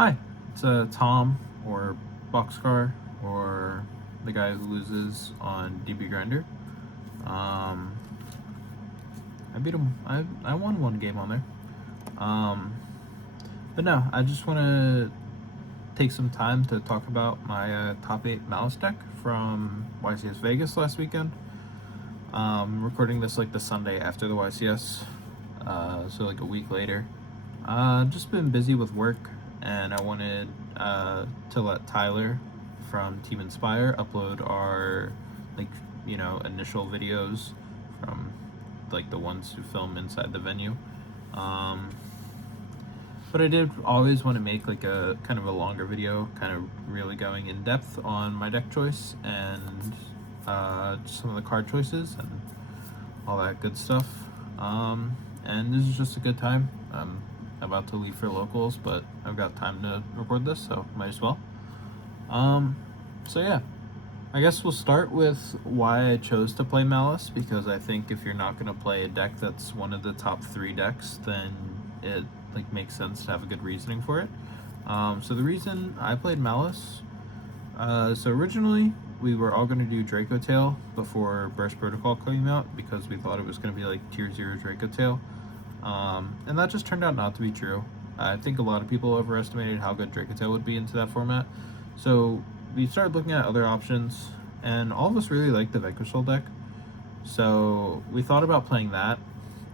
Hi, it's Tom, or Boxcar, or the guy who loses on DB Grinder. Um, I beat him. I won one game on there. But no, I just want to take some time to talk about my top 8 Malice deck from YCS Vegas last weekend. Recording this like the Sunday after the YCS, so like a week later. Just been busy with work, and I wanted to let Tyler from Team Inspire upload our initial videos from like the ones who film inside the venue. But I did always want to make like a kind of a longer video, kind of really going in depth on my deck choice and just some of the card choices and all that good stuff. And this is just a good time. I'm about to leave for locals, but I've got time to record this, so might as well. So yeah, I guess we'll start with why I chose to play Malice, because I think if you're not going to play a deck that's one of the top 3 decks, then it like makes sense to have a good reasoning for it. So the reason I played Malice, so originally we were all going to do Draco Tail before Burst Protocol came out, because we thought it was going to be like tier 0 Draco Tail. And that just turned out not to be true. I think a lot of people overestimated how good Draco Tail would be into that format. So we started looking at other options, and all of us really liked the Vanquish Soul deck. So we thought about playing that,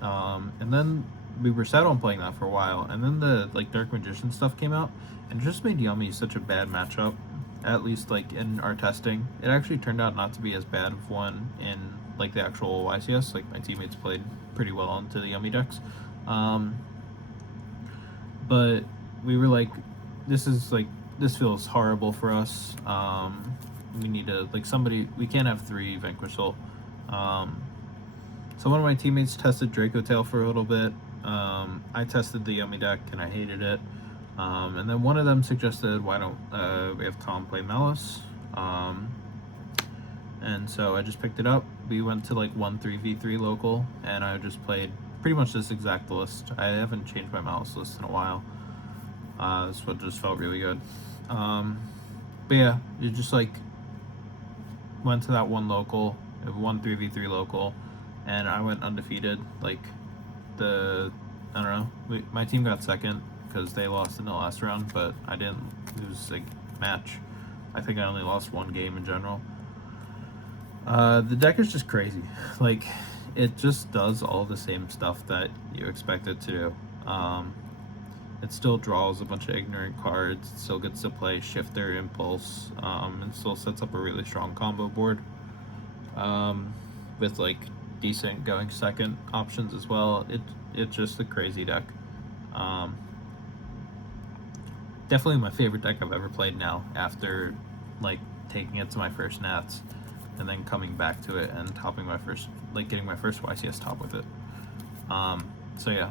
and then we were set on playing that for a while, and then the like Dark Magician stuff came out, and it just made Yummy such a bad matchup. At least like in our testing, it actually turned out not to be as bad of one in like the actual YCS. Like my teammates played pretty well into the Yummy decks, but we were like, this feels horrible for us. We need to like somebody. We can't have 3 Vanquish Soul. So one of my teammates tested Draco Tail for a little bit. I tested the Yummy deck and I hated it. And then one of them suggested, why don't we have Tom play Malice? And so I just picked it up. We went to like 1-3v3 local, and I just played pretty much this exact list. I haven't changed my Malice list in a while. This one just felt really good. But yeah, you just like went to that one local, 1-3v3 local, and I went undefeated. Like I don't know, my team got second because they lost in the last round, but I didn't lose a match. I think I only lost 1 game in general. The deck is just crazy. Like, it just does all the same stuff that you expect it to do. It still draws a bunch of ignorant cards, it still gets to play Shifter, Impulse, and still sets up a really strong combo board, with like decent going second options as well. It's just a crazy deck. Definitely my favorite deck I've ever played now, after like taking it to my first Nats and then coming back to it and topping my first, like getting my first YCS top with it. So yeah.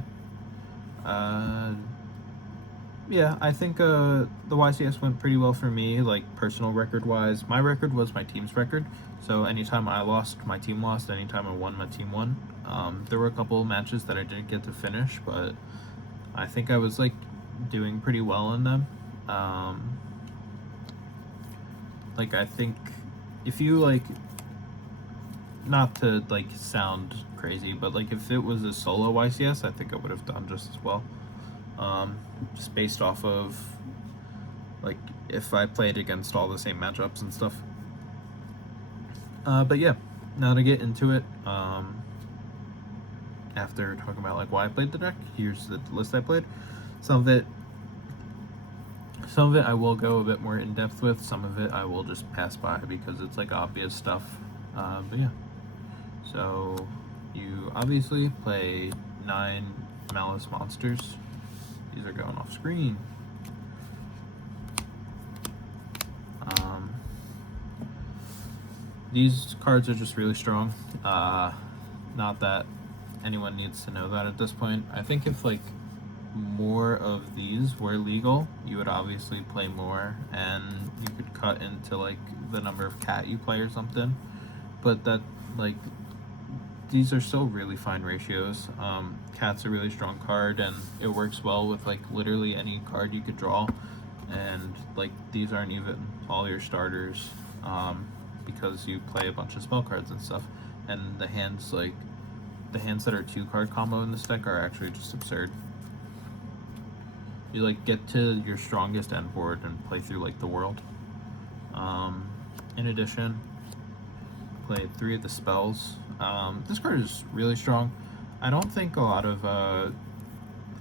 Yeah, I think the YCS went pretty well for me, like personal record wise. My record was my team's record, so anytime I lost, my team lost. Anytime I won, my team won. There were a couple of matches that I didn't get to finish, but I think I was like doing pretty well in them. Like I think if you like, not to like sound crazy, but like if it was a solo YCS, I think I would have done just as well. Just based off of like if I played against all the same matchups and stuff. But yeah, now to get into it, after talking about like why I played the deck, here's the list I played. Some of it I will go a bit more in depth with, some of it I will just pass by because it's like obvious stuff. But yeah, so you obviously play 9 Malice monsters. These are going off screen. These cards are just really strong. Not that anyone needs to know that at this point. I think if like more of these were legal, you would obviously play more, and you could cut into like the number of cat you play or something. But that like these are still really fine ratios. Cat's a really strong card, and it works well with like literally any card you could draw. and like these aren't even all your starters, because you play a bunch of spell cards and stuff, and the hands that are 2-card combo in this deck are actually just absurd. You like get to your strongest end board and play through like the world. In addition, play 3 of the spells. This card is really strong. I don't think a lot of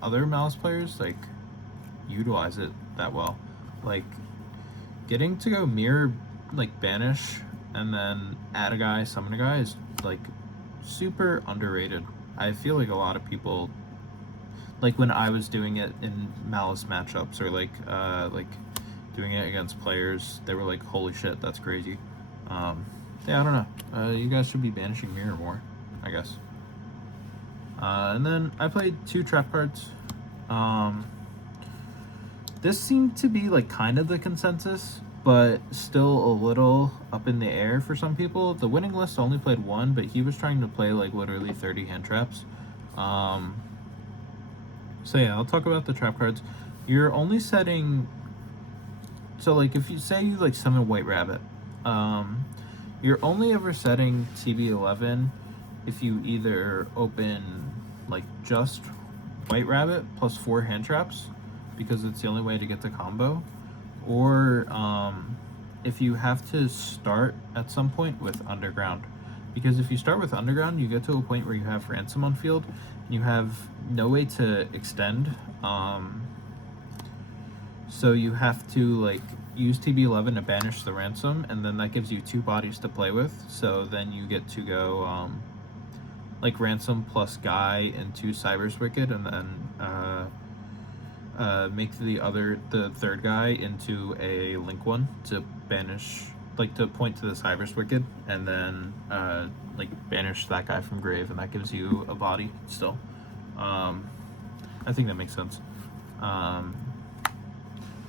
other Maliss players like utilize it that well. Like getting to go mirror, like banish, and then add a guy, summon a guy is like super underrated. I feel like a lot of people, like when I was doing it in Maliss matchups or like doing it against players, they were like, holy shit, that's crazy. Yeah, I don't know. You guys should be banishing mirror more, I guess. And then I played 2 trap cards. This seemed to be like kind of the consensus, but still a little up in the air for some people. The winning list only played 1, but he was trying to play like literally 30 hand traps. So yeah, I'll talk about the trap cards. You're only setting, so like if you say you like summon White Rabbit, you're only ever setting TB11 if you either open like just White Rabbit plus 4 hand traps, because it's the only way to get the combo, or if you have to start at some point with Underground. Because if you start with Underground, you get to a point where you have Ransom on field, and you have no way to extend, so you have to like use TB11 to banish the Ransom, and then that gives you 2 bodies to play with, so then you get to go like Ransom plus Guy into Cyber's Wicked, and then make the third guy into a Link one to banish, like to point to the Cyber's Wicked, and then like banish that guy from grave, and that gives you a body still. I think that makes sense.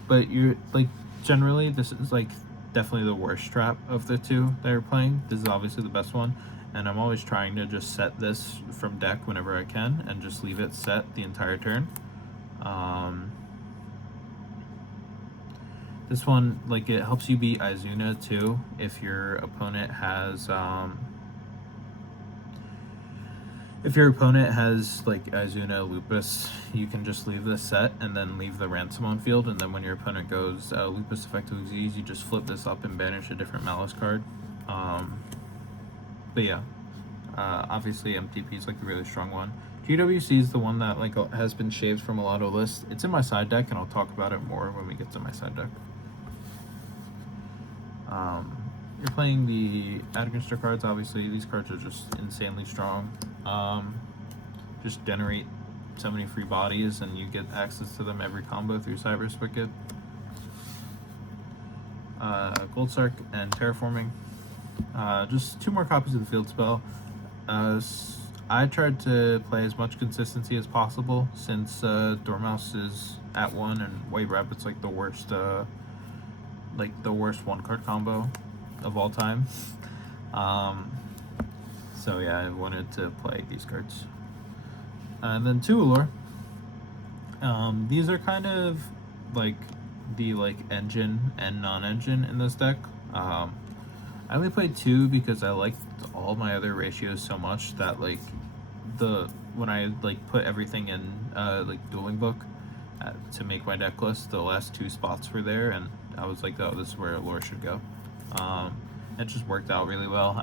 But you're like, generally this is like definitely the worst trap of the 2 that you're playing. This is obviously the best one, and I'm always trying to just set this from deck whenever I can and just leave it set the entire turn. This one, like, it helps you beat Izuna too if your opponent has like Izuna Lupus. You can just leave this set and then leave the Ransom on field, and then when your opponent goes Lupus Effective Disease, you just flip this up and banish a different Maliss card. But yeah, obviously MTP is like a really strong one. GWC is the one that like has been shaved from a lot of lists. It's in my side deck, and I'll talk about it more when we get to my side deck. You're playing the Adgonster cards. Obviously, these cards are just insanely strong. Just generate so many free bodies, and you get access to them every combo through Cyber's Wicked. Goldsark and Terraforming. Just 2 more copies of the field spell. I tried to play as much consistency as possible, since Dormouse is at 1 and White Rabbit's like the worst 1-card combo of all time. So yeah, I wanted to play these cards. And then 2 Allure. These are kind of like the engine and non-engine in this deck. I only played 2 because I liked all my other ratios so much that like when I like put everything in like Dueling Book to make my deck list, the last 2 spots were there, and I was like, oh, this is where Allure should go. It just worked out really well.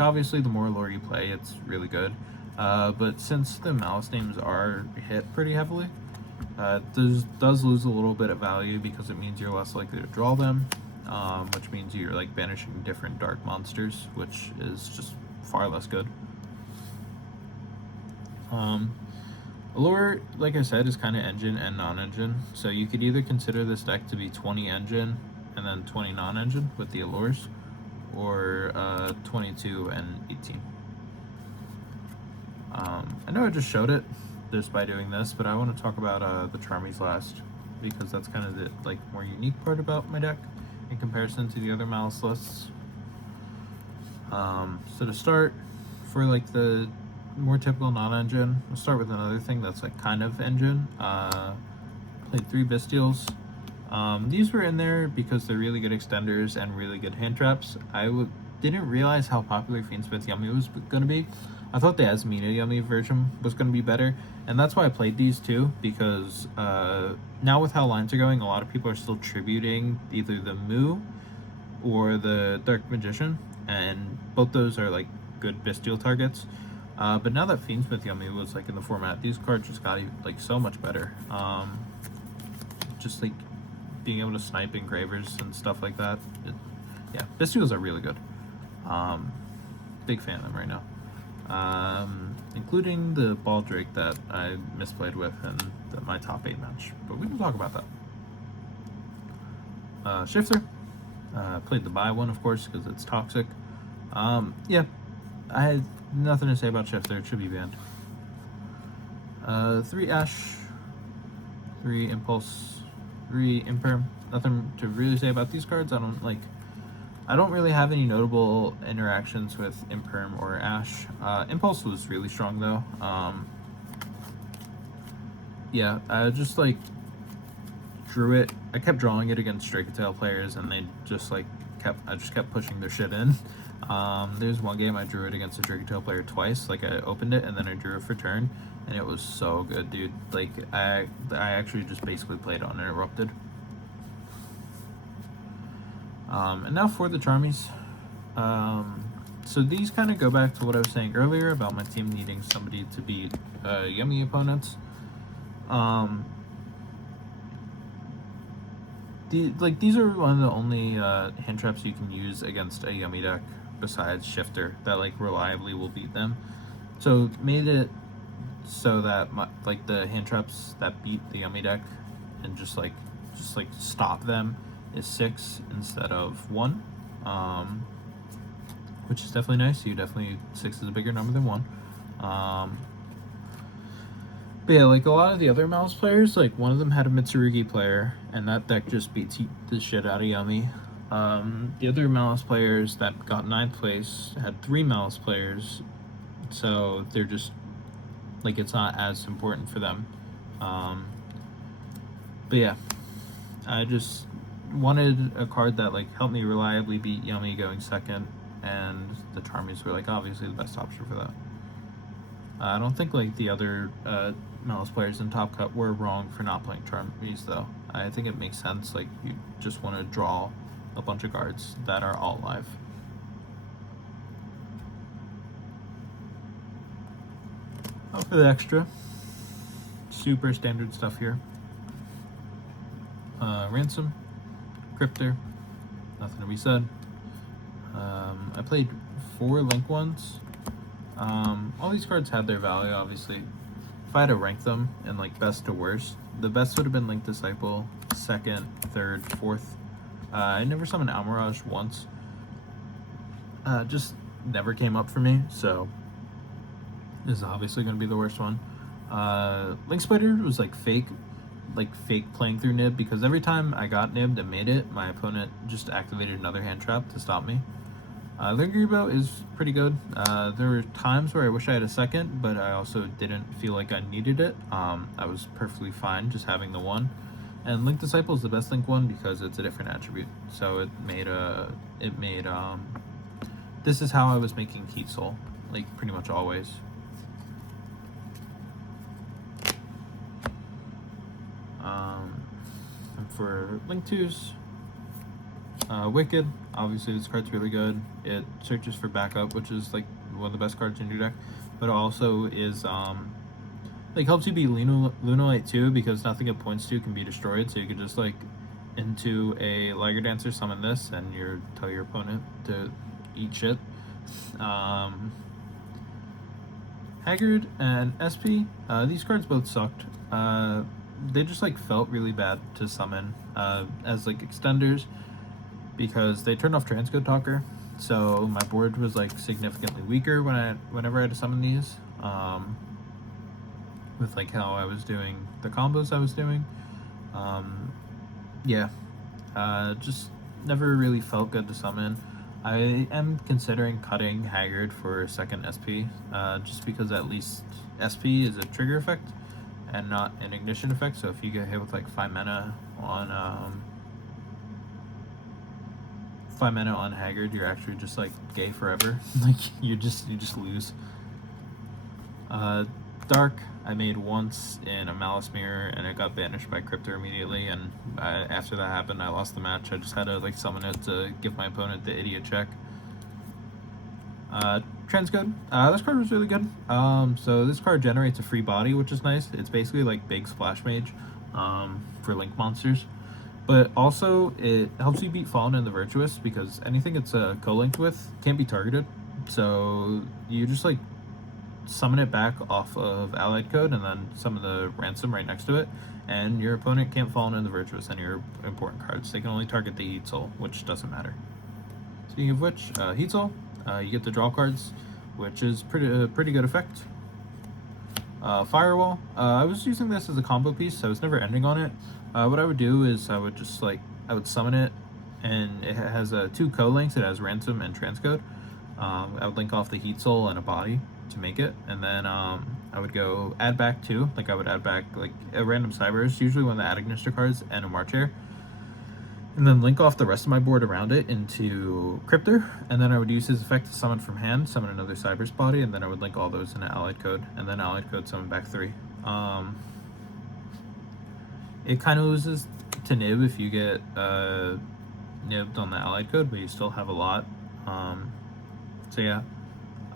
Obviously the more Allure you play, it's really good. But since the Maliss names are hit pretty heavily, this does lose a little bit of value, because it means you're less likely to draw them, which means you're like banishing different dark monsters, which is just far less good. Allure, like I said, is kind of engine and non-engine, so you could either consider this deck to be 20 engine and then 20 non-engine with the Allures, or 22 and 18. I know I just showed it just by doing this, but I want to talk about the Charmies last, because that's kind of the like more unique part about my deck in comparison to the other Maliss lists. So to start, for like the more typical non-engine, we'll start with another thing that's like kind of engine. Played 3 Bestials. These were in there because they're really good extenders and really good hand traps. Didn't realize how popular Fiendsmith Yummy was going to be. I thought the Asmina Yummy version was going to be better, and that's why I played these too, because now with how lines are going, a lot of people are still tributing either the Mu or the Dark Magician, and both those are like good Bestial targets. But now that Fiendsmith Yummy was like in the format, these cards just got like so much better. Just like being able to snipe engravers and stuff like that. Yeah, Bestials are really good. Big fan of them right now. Including the Baldrake that I misplayed with in my top 8 match, but we can talk about that. Shifter, played the buy one, of course, because it's toxic. Yeah, I had nothing to say about Shifter. It should be banned. 3 Ash, 3 Impulse, 3 Imperm. Nothing to really say about these cards. I don't really have any notable interactions with Imperm or Ash. Impulse was really strong though. Yeah, I just like drew it. I kept drawing it against Dracatail players, and they just like I just kept pushing their shit in. There's one game I drew it against a Dracatail player twice. Like, I opened it and then I drew it for turn, and it was so good, dude. Like, I actually just basically played uninterrupted. And now for the Charmies. So these kind of go back to what I was saying earlier about my team needing somebody to beat Yummy opponents. These are one of the only hand traps you can use against a Yummy deck besides Shifter that like reliably will beat them. So made it so that the hand traps that beat the Yummy deck and just stop them is 6 instead of 1, which is definitely nice. 6 is a bigger number than 1. But yeah, like a lot of the other Maliss players, like one of them had a Mitsurugi player, and that deck just beats the shit out of Yummy. The other Maliss players that got 9th place had 3 Maliss players, so they're just like, it's not as important for them. But yeah, I just wanted a card that like helped me reliably beat Yummy going 2nd, and the Charmies were like obviously the best option for that. I don't think like the other Maliss players in Top Cut were wrong for not playing Charmies though. I think it makes sense. Like, you just want to draw a bunch of cards that are all live. For the extra, super standard stuff here. Ransom, Cryptor, nothing to be said. I played 4 Link ones. All these cards had their value, obviously. If I had to rank them in like best to worst, the best would have been Link Disciple, 2nd, 3rd, 4th. I never summoned Almirage once. Just never came up for me, so this is obviously going to be the worst one. Link Spider was like fake playing through Nib, because every time I got nibbed and made it, my opponent just activated another hand trap to stop me. Lingerbo is pretty good. There were times where I wish I had a 2nd, but I also didn't feel like I needed it. I was perfectly fine just having the 1. And Link Disciple is the best Link one because it's a different attribute. So it made this is how I was making Heat Soul, like pretty much always. And for Link 2s, Wicked, obviously this card's really good. It searches for backup, which is like one of the best cards in your deck, but also is like helps you beat Lunalite too, because nothing it points to can be destroyed, so you could just like into a Liger Dancer summon this and tell your opponent to eat shit. Haggard and SP, these cards both sucked. They just like felt really bad to summon as like extenders, because they turned off Transcode Talker, so my board was like significantly weaker whenever I had to summon these, with like how I was doing the combos I was doing. Yeah, just never really felt good to summon. I am considering cutting Haggard for 2nd SP, just because at least SP is a trigger effect, and not an ignition effect. So if you get hit with like 5 mana on 5 mana on Haggard, you're actually just like gay forever. Like you just lose. Dark, I made once in a Maliss mirror, and it got banished by Cryptor immediately. And after that happened, I lost the match. I just had to like summon it to give my opponent the idiot check. Transcode. This card was really good. So this card generates a free body, which is nice. It's basically like big Splash Mage for Link monsters. But also, it helps you beat Fallen and the Virtuous, because anything it's co-linked with can't be targeted. So you just like summon it back off of Allied Code and then summon the Ransom right next to it, and your opponent can't Fallen and the Virtuous any of your important cards. They can only target the Heat Soul, which doesn't matter. Speaking of which, Heat Soul, you get to draw cards, which is pretty good effect. Firewall, I was using this as a combo piece, so I was never ending on it. What I would do is I would just like, I would summon it, and it has 2 co-links. It has Ransom and Transcode. I would link off the Heat Soul and a body to make it, and then I would go add back 2, like I would add back like a random Cybers, usually one of the Add Ignister cards, and a March Air, and then link off the rest of my board around it into Cryptor, and then I would use his effect to summon from hand, summon another Cybers body, and then I would link all those into Allied Code, and then Allied Code summon back 3. It kind of loses to Nib if you get nibbed on the Allied Code, but you still have a lot. So yeah.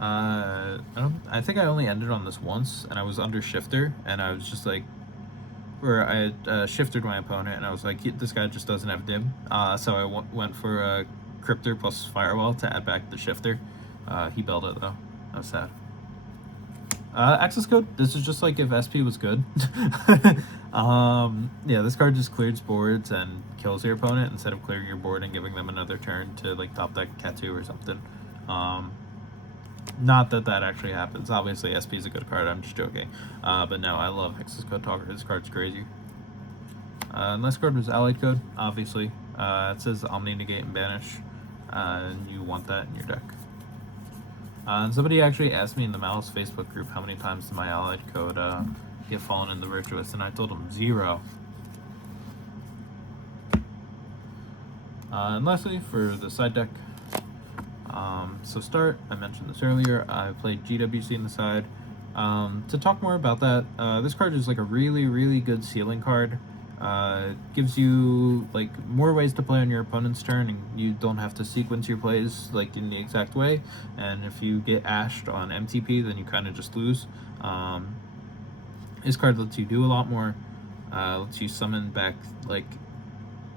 I think I only ended on this once, and I was under Shifter, and I was just like, where I had shifted my opponent, and I was like, this guy just doesn't have Nib. So I went for Cryptor plus Firewall to add back the Shifter. He bailed it though. That was sad. Access Code, this is just like if SP was good. Yeah, this card just clears boards and kills your opponent instead of clearing your board and giving them another turn to like top deck Katu or something. Not that that actually happens. Obviously, SP is a good card. I'm just joking. But no, I love Hex's Code Talker. This card's crazy. And this card was Allied Code, obviously. It says Omni, Negate, and Banish. And you want that in your deck. And somebody actually asked me in the Maliss Facebook group how many times did my Allied Code get Fallen in the Virtuous, and I told him 0. And lastly, for the side deck, so start, I mentioned this earlier, I played GWC in the side. To talk more about that, this card is like a really good ceiling card. Gives you like more ways to play on your opponent's turn, and you don't have to sequence your plays like in the exact way. And if you get ashed on MTP, then you kind of just lose. This card lets you do a lot more. Lets you summon back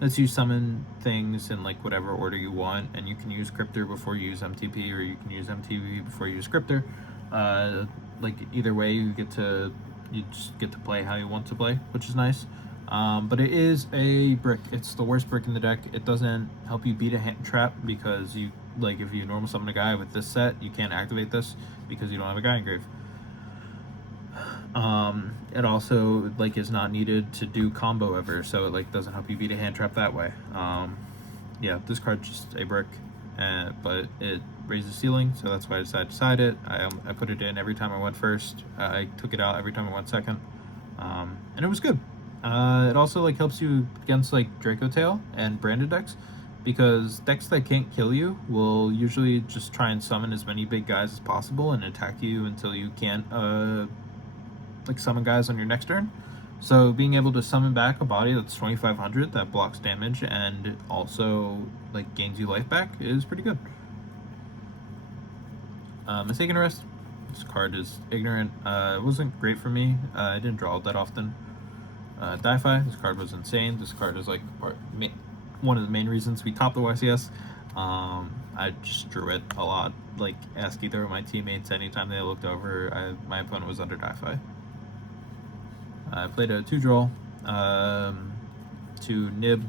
lets you summon things in like whatever order you want, and you can use Cryptor before you use MTP, or you can use MTP before you use Cryptor. Like either way, you just get to play how you want to play, which is nice. But it is a brick. It's the worst brick in the deck. It doesn't help you beat a hand trap, because you like if you normal summon a guy with this set, you can't activate this because you don't have a guy engrave. It also like is not needed to do combo ever, so it like doesn't help you beat a hand trap that way. Yeah, this card's just a brick, but it raises ceiling, so that's why I decided to side it. I put it in every time I went first. I took it out every time I went second, and it was good. It also like helps you against like Draco Tail and branded decks, because decks that can't kill you will usually just try and summon as many big guys as possible and attack you until you can't like summon guys on your next turn. So being able to summon back a body that's 2500 that blocks damage and also like gains you life back is pretty good. Mistaken Arrest. This card is ignorant. It wasn't great for me. I didn't draw it that often. Di-Fi. This card was insane. This card is like one of the main reasons we topped the YCS. I just drew it a lot. Like ask either of my teammates anytime they looked over. My opponent was under Di-Fi. I played a 2-draw, to Nib,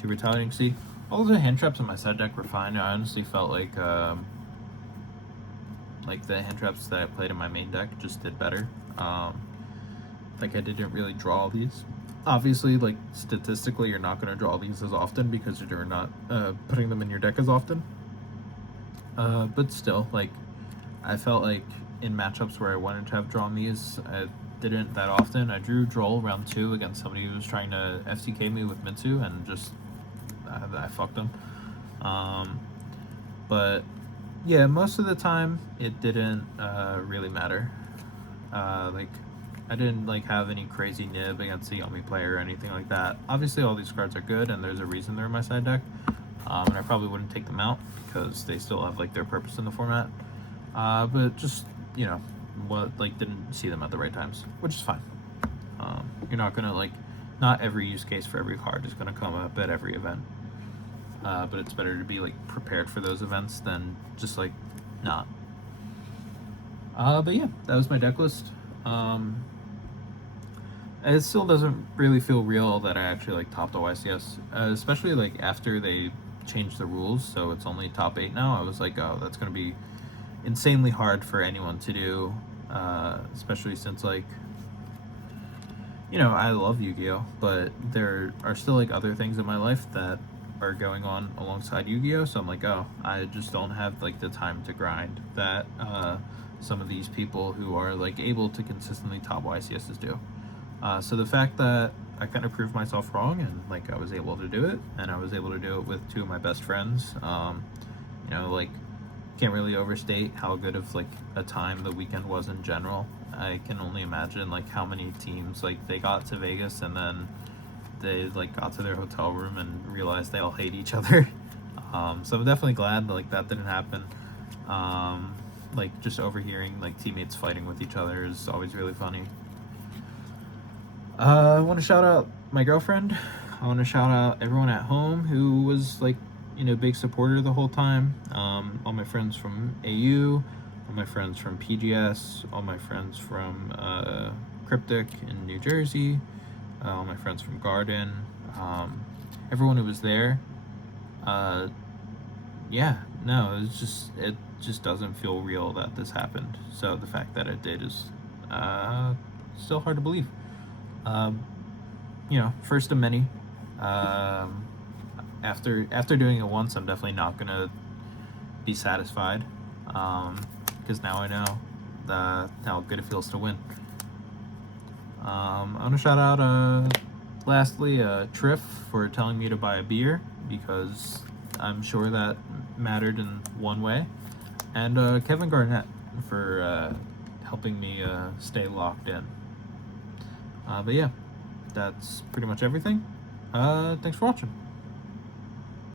to Retaliating Sea. All the hand traps in my side deck were fine. I honestly felt like the hand traps that I played in my main deck just did better. Like I didn't really draw these. Obviously, like statistically, you're not going to draw these as often because you're not putting them in your deck as often. But still, like I felt like in matchups where I wanted to have drawn these, didn't that often. I drew Droll round 2 against somebody who was trying to FCK me with Mitsu, and just I fucked him. But yeah, most of the time it didn't really matter. Like, I didn't like have any crazy nib against the Yomi player or anything like that. Obviously, all these cards are good, and there's a reason they're in my side deck. And I probably wouldn't take them out because they still have like their purpose in the format. But just, you know, didn't see them at the right times, which is fine. You're not gonna like, not every use case for every card is gonna come up at every event. But it's better to be like prepared for those events than just like not. But yeah, that was my deck list. It still doesn't really feel real that I actually like topped the YCS, especially like after they changed the rules, so it's only top 8 now. I was like, oh, that's gonna be insanely hard for anyone to do, especially since, like, you know, I love Yu-Gi-Oh, but there are still like other things in my life that are going on alongside Yu-Gi-Oh, so I'm like, oh, I just don't have like the time to grind that some of these people who are like able to consistently top YCSs do. So the fact that I kind of proved myself wrong, and like I was able to do it, and I was able to do it with 2 of my best friends, you know, like, can't really overstate how good of like a time the weekend was in general. I can only imagine like how many teams like they got to Vegas and then they like got to their hotel room and realized they all hate each other. So I'm definitely glad like that didn't happen. Like, just overhearing like teammates fighting with each other is always really funny. I want to shout out my girlfriend. I want to shout out everyone at home who was like, you know, big supporter the whole time. All my friends from AU, all my friends from PGS, all my friends from Cryptic in New Jersey, all my friends from Garden, everyone who was there. Yeah, no, it just doesn't feel real that this happened. So the fact that it did is still hard to believe. You know, first of many. After doing it once, I'm definitely not gonna be satisfied, because now I know how good it feels to win. I want to shout out lastly Triff for telling me to buy a beer, because I'm sure that mattered in one way, and Kevin Garnett for helping me stay locked in. But yeah, that's pretty much everything. Thanks for watching.